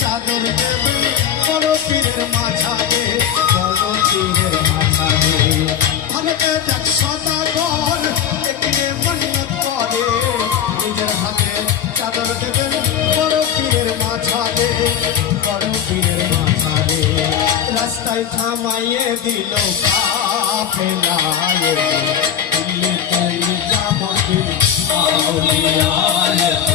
চাদর দেবে বড় পীরের মাঝারে, বড় পীরের মাঝারে। ভারতে দেখ সদাগর এখানে মন্নত করে, নিজের হাতে চাদর দেবে বড় পীরের মাঝারে, বড় পীরের মাঝারে। রাস্তায় থামাইয়ে দিল কাফেলায়, দিল্লিতে নিজামুদ্দিন আউলিয়া।